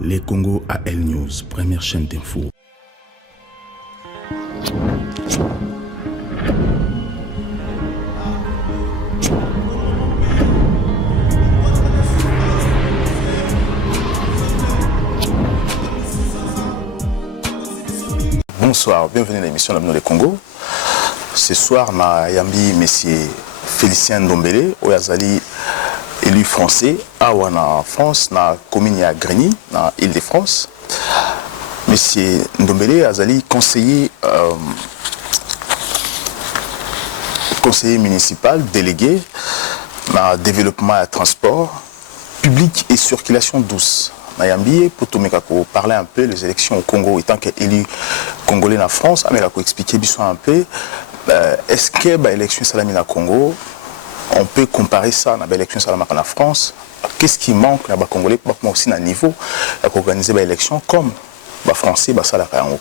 Les Congo AL News, première chaîne d'info. Bonsoir, bienvenue à l'émission L'Avenir des Congo. Ce soir, na yambi monsieur Félicien Ndombele, Oyazali élu français, awa na France, na commune ya Grigny, na Île-de-France. Monsieur Ndombele Azali conseiller municipal délégué na développement et transport public et circulation douce. Nayambi pour parler un peu des élections au Congo étant qu'élu congolais en France, mais expliquer un peu est-ce que l'élection salami na Congo on peut comparer ça à l'élection salami en France, qu'est-ce qui manque là congolais pour aussi à niveau d'organiser l'élection comme français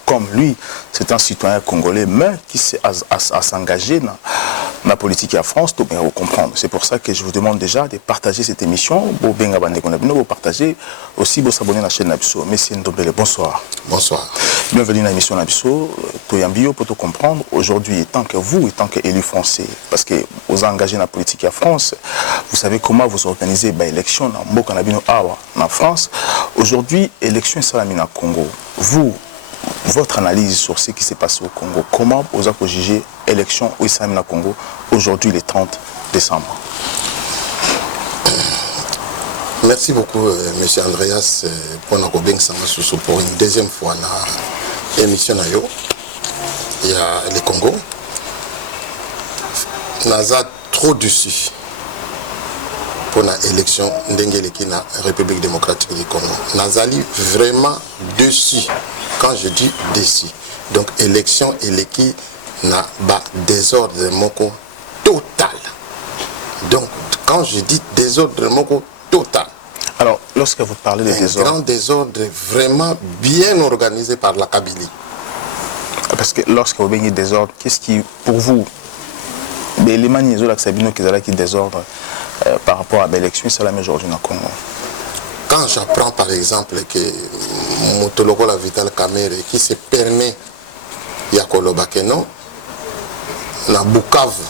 comme lui c'est un citoyen congolais mais qui s'est à s'engager dans la politique en France, tout bien vous comprendre. C'est pour ça que je vous demande déjà de partager cette émission. Vous partagez aussi, vous abonnez à la chaîne Nabiso. Monsieur Ndombele, bonsoir. Bonsoir. Bienvenue à l'émission Nabiso. Toyambio pour tout comprendre. Aujourd'hui, tant que vous, étant qu'élu français, parce que vous engagez dans la politique en France, vous savez comment vous organisez l'élection en France. Aujourd'hui, élection salami na Congo. Vous, votre analyse sur ce qui s'est passé au Congo, comment vous avez jugé l'élection au Salami Congo aujourd'hui le 30 décembre? Merci beaucoup M. Andreas pour une deuxième fois dans l'émission. Il y a le Congo. Naza trop dessus pour l'élection d'Engeleki na République démocratique du Congo. Nazali vraiment dessus. Quand je dis dessus, donc élection éleki na ba désordre moko total. Donc quand je dis désordre moko total. Alors lorsque vous parlez de désordre, grand désordre vraiment bien organisé par la Kabylie. Parce que lorsque vous parlez de désordre, qu'est-ce qui pour vous l'élément qui désordre par rapport à l'élection salami aujourd'hui dans le Congo? Quand j'apprends par exemple que Motoloko la Vital Kamere qui se permet Yakoloba Keno, na Bukavu,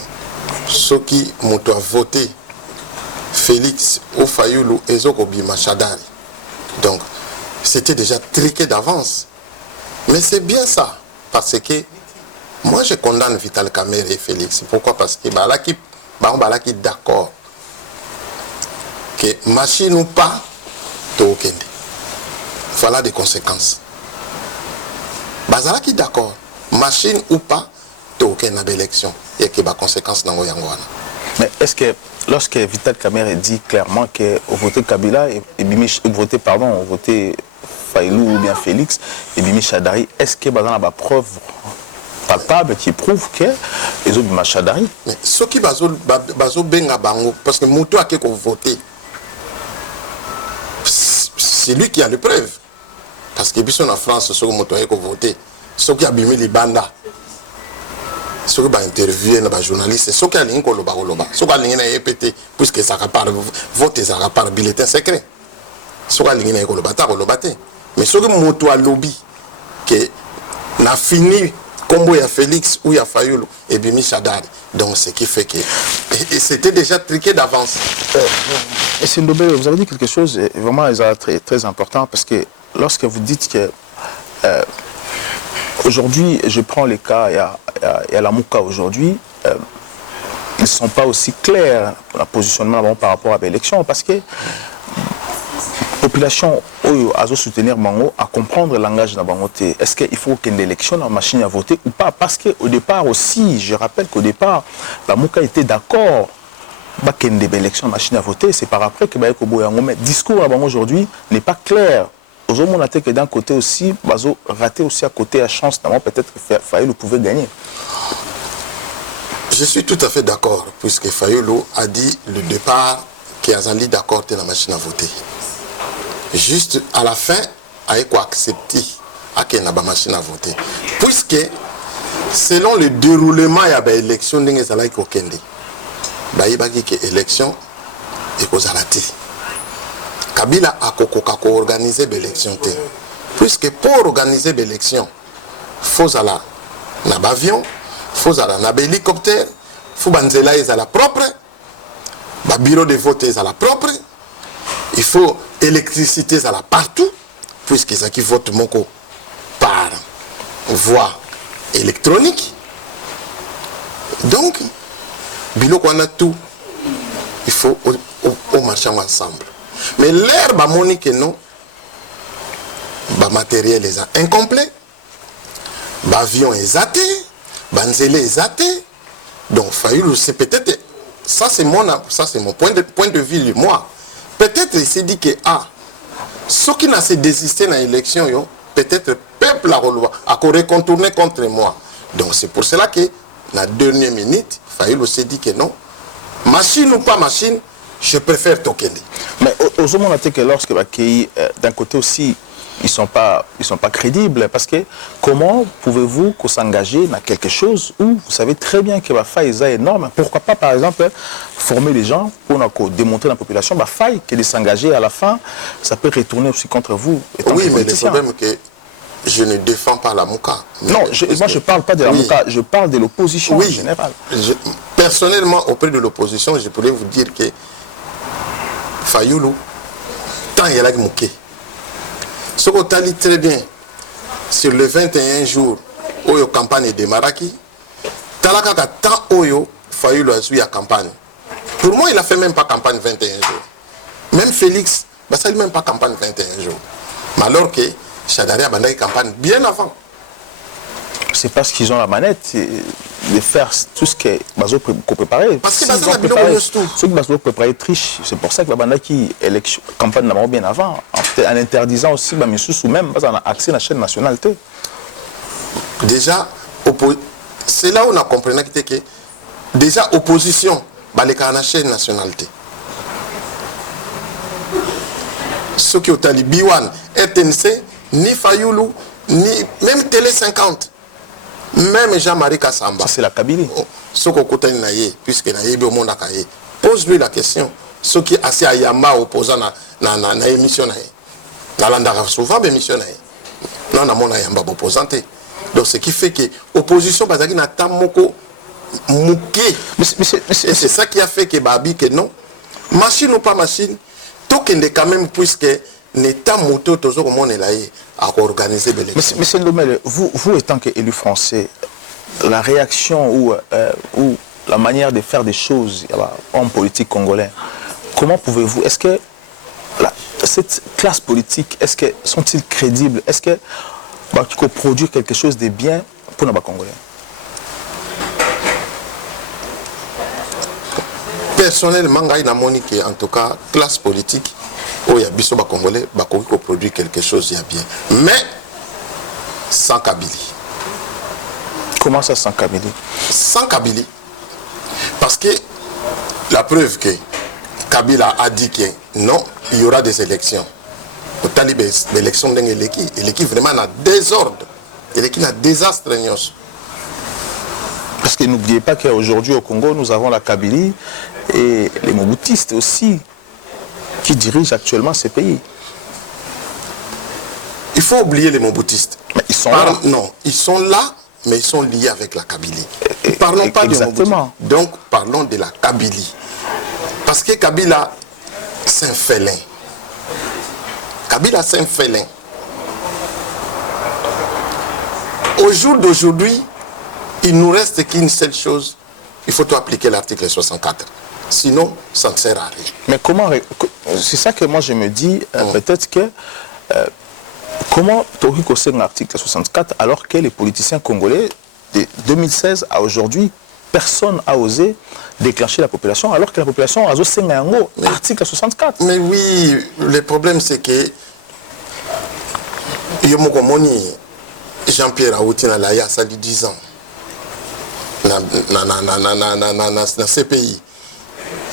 ceux qui m'ont voté Félix Ofayoulou et Zokobi Machadari. Donc c'était déjà triqué d'avance. Mais c'est bien ça, parce que moi je condamne Vital Kamere et Félix. Pourquoi? Parce que qui d'accord que machine ou pas, voilà des conséquences. Bazala qui d'accord, machine ou pas, token na élection et que des conséquences dans Oyangwana. Mais est-ce que lorsque Vital Kamere dit clairement que voter Kabila et voter pardon, voter Fayoulou ou bien Félix et Bimi Chadari, est-ce que bazala ba preuve palpable qui prouve que les autres Bimi Chadari? Mais ce qui bazo benga bango parce que muto a que voter. C'est lui qui a les preuves. Parce que si en France, ceux qui ont voté, ceux qui ont abîmé les bandas, ceux qui ont interviewé les journalistes, ceux qui ont été ceux qui ont été puisque ça part voter, ça part bulletin secret. Ceux qui ont été mais ceux qui ont lobby, que n'a fini comme il y a Félix ou il y a Fayoulou et Bimi Chadari. Donc ce qui fait que et c'était déjà triqué d'avance. Et c'est Ndombele, vous avez dit quelque chose vraiment très, très important parce que lorsque vous dites que aujourd'hui, je prends les cas, il y a la Mouka aujourd'hui, ils ne sont pas aussi clairs dans le positionnement par rapport à l'élection parce que la population a soutenir Bango à comprendre le langage de Bango. Est-ce qu'il faut qu'il y ait une élection dans la machine à voter ou pas? Parce qu'au départ aussi, je rappelle qu'au départ, la Mouka était d'accord. Qu'il y ait une élection dans la machine à voter, c'est par après que le discours aujourd'hui n'est pas clair. Aujourd'hui, on a que d'un côté aussi, raté aussi à côté la chance, peut-être que Fayoulou pouvait gagner. Je suis tout à fait d'accord, puisque Fayoulou a dit le départ qu'il a dit d'accord dans la machine à voter. Juste à la fin, il a accepté qu'il y ait une machine à voter. Puisque, selon le déroulement, il y a une élection, il y a une élection, et Kabila a organisé l'élection. Puisque pour organiser l'élection, il faut aller dans l'avion, il faut aller dans l'hélicoptère, il faut aller à la propre, le bureau de vote est à la propre, il faut électricité à la partout, puisque ça qui vote par voie électronique. Donc, biloko on a tout, il faut au marcher ensemble. Mais l'air va montrer que non, le matériel est incomplet, l'avion est zaté, banzele est zaté. Donc, Fayulu, c'est peut-être, ça c'est mon point de vue, moi. Peut-être il s'est dit que, ceux qui n'ont pas désisté dans l'élection, peut-être le peuple a contourné contre moi. Donc, c'est pour cela que, dans la dernière minute, Fayulu s'est dit que non, machine ou pas machine, je préfère Tokende. Mais aux hommes, on a dit que lorsque d'un côté aussi, ils sont pas crédibles, parce que comment pouvez-vous s'engager dans quelque chose où vous savez très bien que la faille est énorme? Pourquoi pas, par exemple, former les gens pour démontrer dans la population la faille que de s'engager à la fin, ça peut retourner aussi contre vous. Oui, mais le problème est que je ne défends pas la Mouka. Non, moi je ne parle pas de la Mouka, je parle de l'opposition en général. Personnellement, auprès de l'opposition, je pourrais vous dire que Fayulu, tant il y a la Mouké. Ce qu'on t'a dit très bien, sur les 21 jours où la campagne de Maraki, Talaka tant Oyo, Fayulu a suivi la campagne. Pour moi, il n'a fait même pas campagne 21 jours. Même Félix, ça n'a même pas campagne 21 jours. Mais alors que Chadari a bandé campagne bien avant. C'est parce qu'ils ont la manette de faire tout ce que Bazo peut préparer. Parce que Bazo ceux que Bazo peut préparer triche. C'est pour ça que la bande qui campagne d'abord bien avant, en interdisant aussi ou même on a accès à la chaîne nationale. Déjà, c'est là où on a compris que déjà opposition, les la chaîne nationalité. Ceux qui ont dit Biwan, RTNC, ni Fayulu, ni même Télé 50. Même Jean-Marie Kassamba. C'est la Kabylie. Ce qu'on côté naïe, puisque naïe au monde naïe. Pose-lui la question. Ce qui est assez à Yama opposant na émission naïe. Na landara souvent émission naïe. Non na mon Yamba opposanté. Donc ce qui fait que opposition bazaki na tamoko mouké. C'est ça qui a fait que babi que non. Machine ou pas machine, tout qu'ende quand même puisque n'état moto toujours au monde là à organiser l'élection. Monsieur Lomel, vous étant qu'élu français, la réaction ou la manière de faire des choses en politique congolais, comment pouvez-vous, est-ce que cette classe politique, est-ce que sont-ils crédibles? Est-ce que qu'ils produisent quelque chose de bien pour les Congolais? Personnellement, en tout cas, classe politique, où il y a des Congolais qui produisent quelque chose de bien. Mais sans Kabylie. Comment ça sans Kabylie? Sans Kabylie. Parce que la preuve que Kabila a dit que non, il y aura des élections. Au talibé, l'élection d'un élection vraiment dans désordre. L'élection a désastre. Parce que n'oubliez pas qu'aujourd'hui au Congo, nous avons la Kabylie et les Mobutistes aussi qui dirigent actuellement ces pays. Il faut oublier les Mobutistes. Mais ils sont là. Non, ils sont là, mais ils sont liés avec la Kabylie. Parlons pas de Mobutistes. Donc, parlons de la Kabylie. Parce que Kabila, c'est un félin. Kabila, c'est un félin. Au jour d'aujourd'hui, il nous reste qu'une seule chose. Il faut tout appliquer l'article 64. Sinon, ça ne sert à rien. Mais comment... C'est ça que moi je me dis, peut-être que... comment Tori Koseng l'article 64 alors que les politiciens congolais, de 2016 à aujourd'hui, personne n'a osé déclencher la population, alors que la population a osé l'article 64. Mais oui, le problème c'est que Jean-Pierre Aoutina Laya, ça dit 10 ans dans ces pays.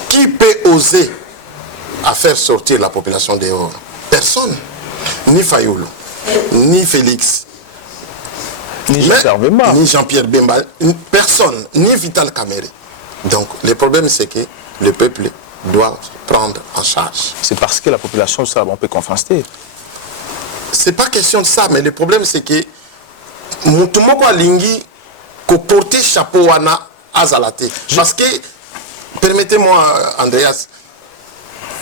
Qui peut oser à faire sortir la population dehors? Personne. Ni Fayulu, ni Félix, ni Jean-Pierre Bemba, personne, ni Vital Kamere. Donc le problème c'est que le peuple doit prendre en charge. C'est parce que la population, ça, on peut confronter. C'est pas question de ça, mais le problème c'est que tout le monde a lingi ko porter chapeau wana azalate. Parce que, permettez-moi Andreas,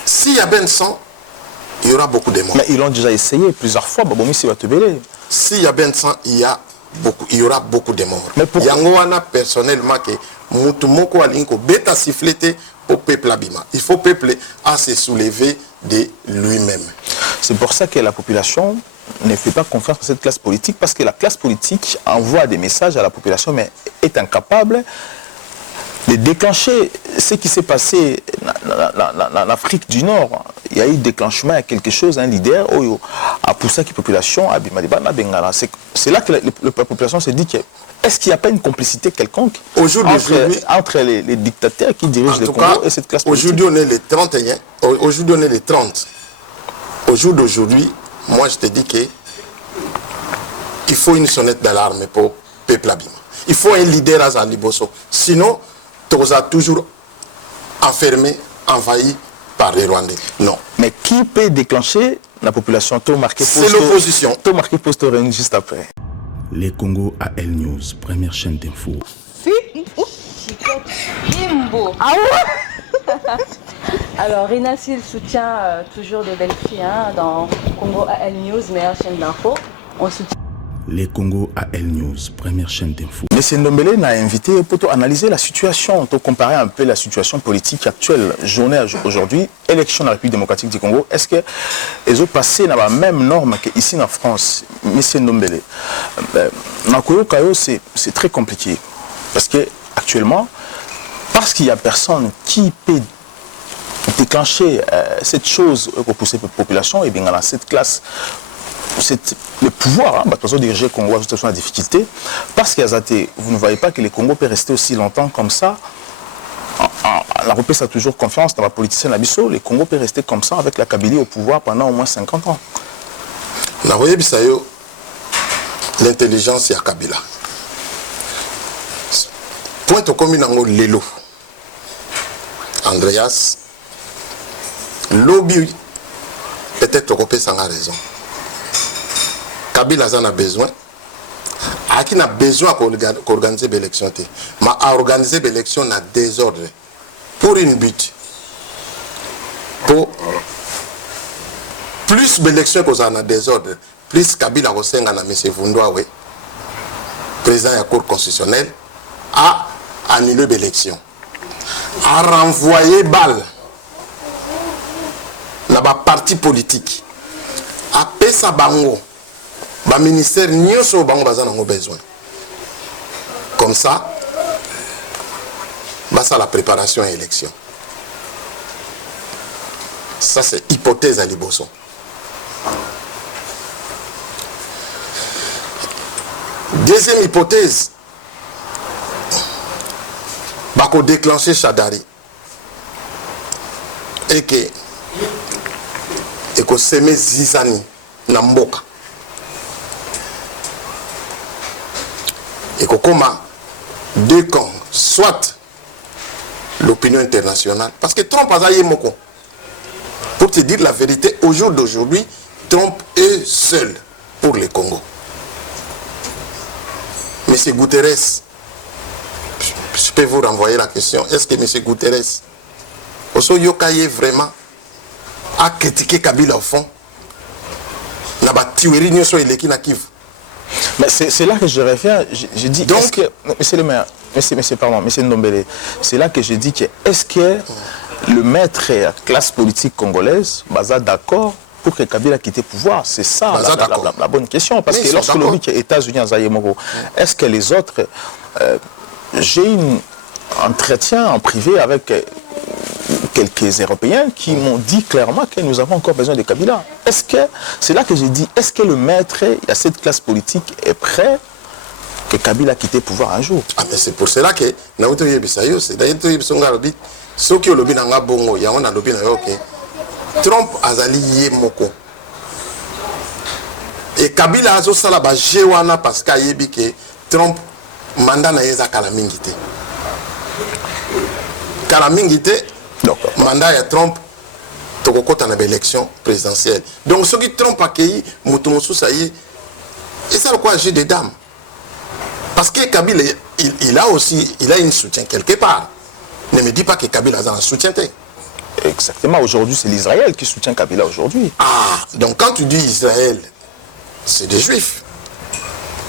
s'il y a ben sang, il y aura beaucoup de morts. Mais ils l'ont déjà essayé plusieurs fois, s'il y a ben sang, il y aura beaucoup de morts. Mais pourquoi? Yangoana personnellement que mutumoko alinko beta sifflete au peuple abima. Il faut peuple à se soulever de lui-même. C'est pour ça que la population ne fait pas confiance à cette classe politique, parce que la classe politique envoie des messages à la population, mais est incapable de déclencher ce qui s'est passé en Afrique du Nord. Il y a eu déclenchement, il y a quelque chose, un leader a poussé la population à Bimadibana Bengala. C'est là que la population se dit que est-ce qu'il n'y a pas une complicité quelconque entre les dictateurs qui dirigent le Congo et cette classe politique? Aujourd'hui, on est le 31, aujourd'hui, on est le 30. Au jour d'aujourd'hui, moi, je te dis que il faut une sonnette d'alarme pour le peuple abîme. Il faut un leader à Zaliboso. Sinon, tu seras toujours enfermé, envahi par les Rwandais. Non. Mais qui peut déclencher la population? C'est l'opposition. Tout marqué poste réuni juste après. Les Congo AL News, première chaîne d'info. Alors, Rinassil soutient toujours des belles filles dans Congo AL News, meilleure chaîne d'info. On soutient. Les Congo AL News, première chaîne d'info. M. Ndombele n'a invité pour analyser la situation, pour comparer un peu la situation politique actuelle, journée aujourd'hui, élection de la République démocratique du Congo. Est-ce que les autres passés n'ont la même norme qu'ici en France? M. Ndombele, c'est très compliqué. Parce que actuellement, parce qu'il n'y a personne qui peut déclencher cette chose pour pousser la population, et bien dans cette classe, le pouvoir, parce que diriger le Congo a la difficulté, parce qu'il y a vous ne voyez pas que le Congo peut rester aussi longtemps comme ça. La RUPES a toujours confiance dans la politicien Nabiso, le Congo peut rester comme ça avec la Kabylie au pouvoir pendant au moins 50 ans. L'intelligence est à Kabila. Point au commun dans l'élo. Andreas, lobby, peut-être Européen sans raison. Kabila en a besoin. À qui n'a besoin d'organiser l'élection? Mais à organiser l'élection dans désordre. Pour une but. Pour plus d'élections qu'on a dans désordre, plus Kabila Rosenga na M. Vundwawe, président de la Cour constitutionnelle, a annulé l'élection. A renvoyé balle dans la parti politique. A pesa bango. Le ministère n'y a besoin. Comme ça, c'est la préparation à l'élection. Ça, c'est hypothèse à Liboso. Deuxième hypothèse, il déclencher Chadari. Et que semer Zizani dans Mboka. Et que comme deux camps, soit l'opinion internationale, parce que Trump a zaïe moko. Pour te dire la vérité, au jour d'aujourd'hui, Trump est seul pour le Congo. M. Guterres, je peux vous renvoyer la question, est-ce que M. Guterres, Oso Yokaye vraiment, a critiqué Kabila au fond? N'a pas tué ni sur les Kivu. Mais c'est là que je réfère, je dis, est-ce que, monsieur le maire, monsieur Ndombele, c'est là que je dis que, est-ce que le maître et la classe politique congolaise, est d'accord pour que Kabila quitte le pouvoir? C'est ça la bonne question. Parce que lorsque l'on dit que les États-Unis en Zayemoro, est-ce que les autres, j'ai un entretien en privé avec quelques Européens qui m'ont dit clairement que nous avons encore besoin de Kabila. Est-ce que, c'est là que j'ai dit, est-ce que le maître et cette classe politique est prêt que Kabila quitte le pouvoir un jour? Ah mais c'est pour cela que Naoto Yebisayo, c'est d'ailleurs Yebisonga dit, ceux qui ont lobby dans Bongo, il y a un lobby dans Trump azali yemoko. Et Kabila azo sala ba jewana parce que yebi que Trump mandat na yeza kalamingite. Kalamingite mandat ya Trump tokokota na élection présidentielle. Donc ceux qui trompent à Kei, Moutoumoussou ça y est, et ça quoi j'ai des dames. Parce que Kabila il a aussi un soutien quelque part. Ne me dis pas que Kabila a un soutien. Exactement, aujourd'hui c'est l'Israël qui soutient Kabila aujourd'hui. Ah, donc quand tu dis Israël, c'est des juifs.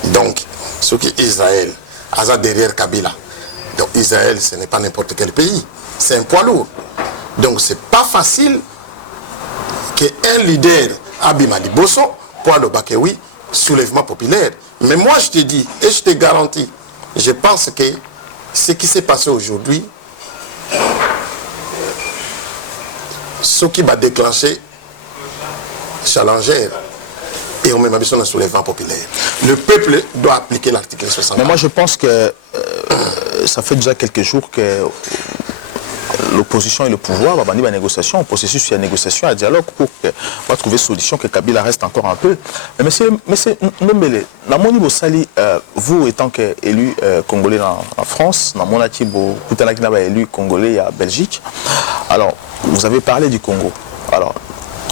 Donc, ce qui est Israël, Aza derrière Kabila. Donc Israël, ce n'est pas n'importe quel pays. C'est un poids lourd. Donc c'est pas facile qu'un leader Abimadi Bosso pour le Bakewi, soulèvement populaire. Mais moi je te dis, et je te garantis, je pense que ce qui s'est passé aujourd'hui, ce qui va déclencher Challenger et au même un soulèvement populaire. Le peuple doit appliquer l'article 60. Mais moi je pense que ça fait déjà quelques jours que l'opposition et le pouvoir va bandir la négociation, processus de négociation, un dialogue pour trouver solution que Kabila reste encore un peu. Mais monsieur Nombele, Namoni Bossali, vous étant élu congolais en France, Namona Kibo, Poutanakina élu congolais à Belgique, alors vous avez parlé du Congo. Alors,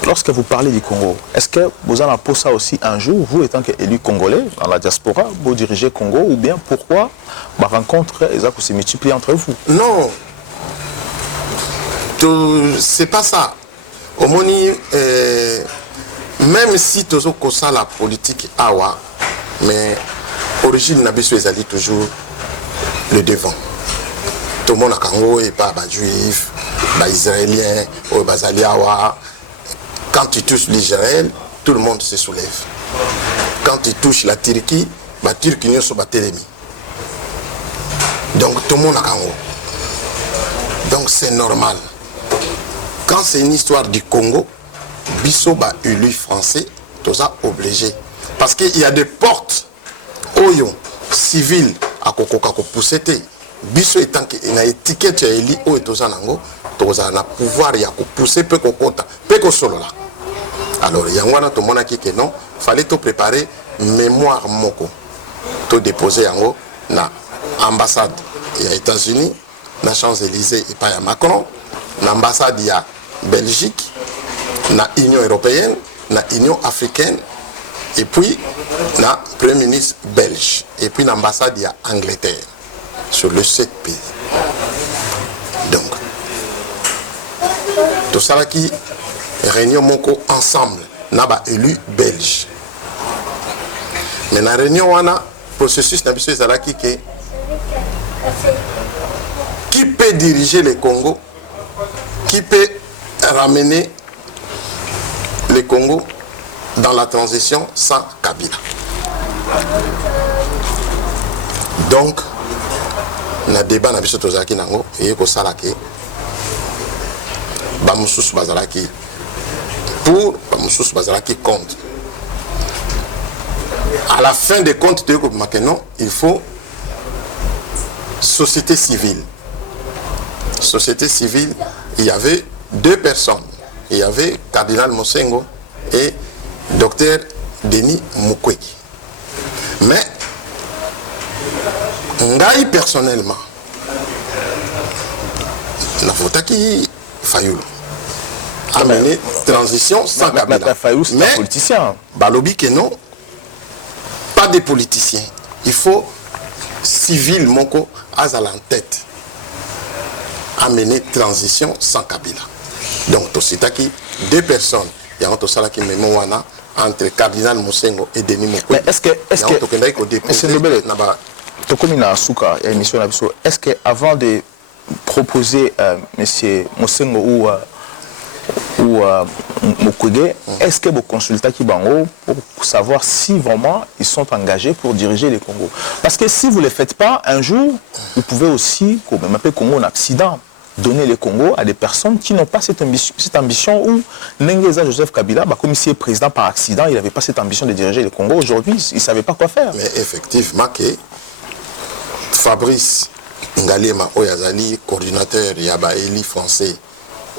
lorsque vous parlez du Congo, est-ce que vous en avez posé ça aussi un jour, vous étant élu congolais dans la diaspora, vous dirigez Congo, ou bien pourquoi la rencontre se multiplie entre vous? Non. C'est pas ça. Au moni, même si tu as la politique awa, mais origine n'abisso ezali toujours le devant. Tout le monde a Congo et pas juif, israélien, ou awa. Quand tu touches l'Israël, tout le monde se soulève. Quand tu touches la Turquie, Turquie n'est pas télémi. Donc tout le monde a Congo. Donc c'est normal. Quand c'est une histoire du Congo, Bisso élu français, tout ça obligé. Parce qu'il y a des portes, oyo, civiles, à Kokoka Poussete. Bisso étant qu'il y a une étiquette à éli, ou tout ça, tout ça, na pouvoir, il y a pousser, peu kokota, peu solo là. Alors, il y a un tout le monde qui dit que non, il fallait tout préparer, mémoire moko, tout déposer en haut, na ambassade, il y a États-Unis, na Champs-Élysées, et pas à Macron, na ambassade, il y a Belgique, na Union européenne, na Union africaine, et puis na Premier ministre belge, et puis l'ambassade il y a Angleterre, sur le 7 pays. Donc, tout ça qui réunion moko ensemble, n'a pas élu belge. Mais dans la réunion, on a processus qui peut diriger le Congo, qui peut ramener le Congo dans la transition sans Kabila. Donc, na débat na biso tozalaki nango et ko salaki ba mususu bazalaki pour ba mususu bazalaki contre. À la fin des comptes de maintenant, il faut société civile. Société civile, il y avait deux personnes. Il y avait Cardinal Mosengo et Dr Denis Mukwege. Mais Ngai personnellement, la Fotaki Fayoulou a mené transition sans Kabila. Mais politicien. Balobi que non, pas de politiciens. Il faut civil Moko Azal en tête à mener transition sans Kabila. Donc, Tositaki, deux personnes, il y a un Tosala qui me moana entre Cardinal Mosengo et Denis Mukwege. Mais est-ce qu'avant de proposer M. Mosengo ou Mukwege, est-ce que vous consultez Kibango pour savoir si vraiment ils sont engagés pour diriger les Congo? Parce que si vous ne le faites pas, un jour, vous pouvez aussi, comme on appelle Congo en accident, donner le Congo à des personnes qui n'ont pas cette ambition où Nengeza Joseph Kabila, comme il est président par accident, il n'avait pas cette ambition de diriger le Congo. Aujourd'hui, il ne savait pas quoi faire. Mais effectivement, Fabrice Ngalema Oyazali, coordinateur Yaba-Eli français,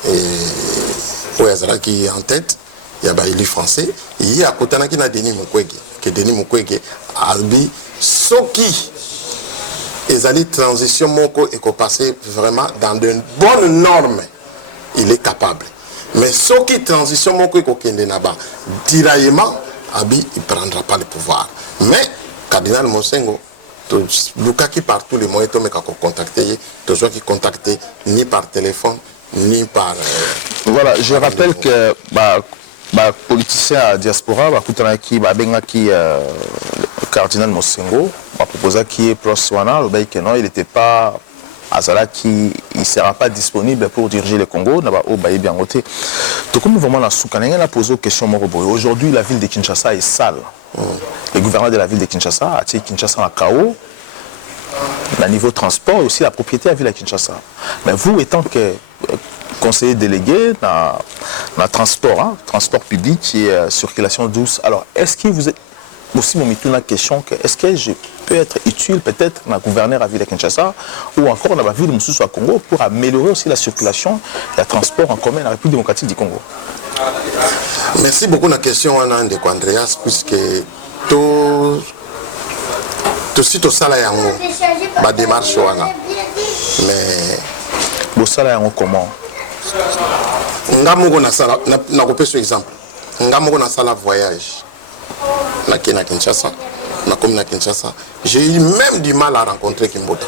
et Oyazala qui est en tête, Yaba-Eli français, il y a Kotanaki na Denis Mukwege, que Denis Mukwege a dit Soki. Et les transitions Moko et qu'on passait vraiment dans de bonnes normes, il est capable. Mais ce qui transition moko kokende naba tiraillement Abi il prendra pas le pouvoir. Mais cardinal Mosengo Luka qui par tous les moyens to meka ko contacter, toujours qui contacter ni par téléphone ni par voilà, je rappelle que politicien à diaspora bakutana ki babenga ki cardinal Mosengo a proposé qui est plus wana le bail que non, il n'était pas Azala qui il sera pas disponible pour diriger le Congo na ba o baye bien côté. Donc comme vraiment la soukanenga a posé question aujourd'hui la ville de Kinshasa est sale. Le gouverneur de la ville de Kinshasa a tiré Kinshasa en chaos. Le niveau transport et aussi la propriété à la ville de Kinshasa. Mais vous étant que conseiller délégué dans transport, transport public et circulation douce, alors est-ce que vous êtes aussi mon la question que est-ce que je peux être utile peut-être dans le gouverneur à la ville de Kinshasa ou encore dans la ville de Moussoussou à Congo pour améliorer aussi la circulation et le transport en commun dans la République démocratique du Congo? Merci beaucoup la question de Andreas puisque tout site au salaire yango ba démarche wana mais le salaire yango comment ngamoko na sala na kopesa exemple ngamoko na sala voyage na Kinshasa na commune Kinshasa j'ai eu même du mal à rencontrer Kimbota.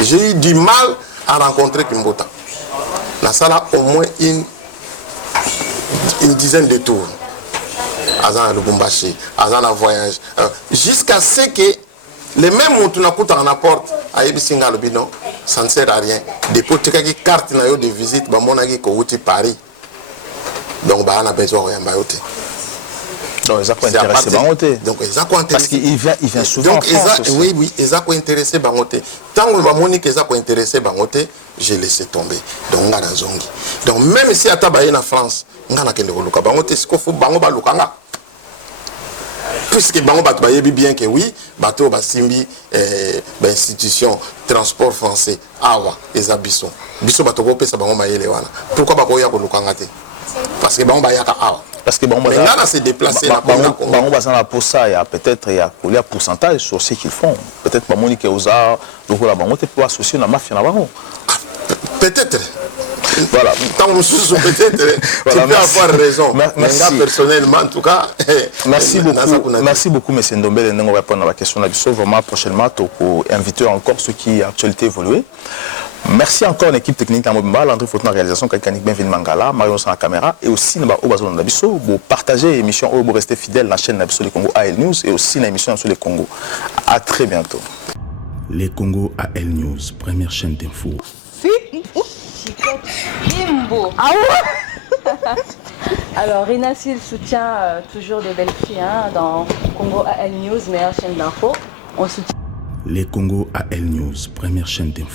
J'ai eu du mal à rencontrer Kimbota. Na sala au moins une dizaine de tours à Lubumbashi, à voyage jusqu'à ce que les mêmes mots en apporte à Ebisinga Lobino, ça ne sert à rien. Depuis que tu as une carte de visite, tu as Paris. Donc, tu as besoin de Bayote. Donc, ils ont intéressé Bangote. Donc, ils ont parce qu'il vient souvent donc, en France aussi. Oui, ils ont intéressé Bangote. Tant que ils ont intéressé Bangote, j'ai laissé tomber. Donc, on a zongi. Donc, même si tu es en France, on a Bangote, c'est qu'il faut Bangote. Puisque Bango Batbayebi bien que oui, bateau Basimbi, institution, transport français, awa, les abissons. Bisso bateau pesa Bango Mayele wana. Pourquoi Bango ya kolukangate? Parce que Bango Bayaka awa. Parce que Bango Baza s'est déplacé là. Bango Baza pour ça, il y a peut-être un pourcentage sur ce qu'ils font. Peut-être Bango Nike Oza, donc la Bango peut associer la mafia na Bango. Peut-être. Voilà. Tant que peut-être, voilà, tu peux avoir raison. Merci. Personnellement, en tout cas. Merci beaucoup. Merci beaucoup, M. Ndombele. Nous allons répondre à la question de vraiment prochainement pour inviter encore ceux qui ont actualité évolué. Merci encore à l'équipe technique de Mobimba, Landry Fautin, réalisation, Kanik Benvin Mangala, Marion sur la caméra et aussi au Bazon Nabiso pour partager l'émission, pour rester fidèle à la chaîne Nabiso les Congo AL News et aussi l'émission sur les Congo. À très bientôt. Les Congo AL News, première chaîne d'info. Ah ouais. Alors, Renasil soutient toujours des belles filles dans Congo AL News, meilleure chaîne d'info. On soutient. Les Congo AL News, première chaîne d'info.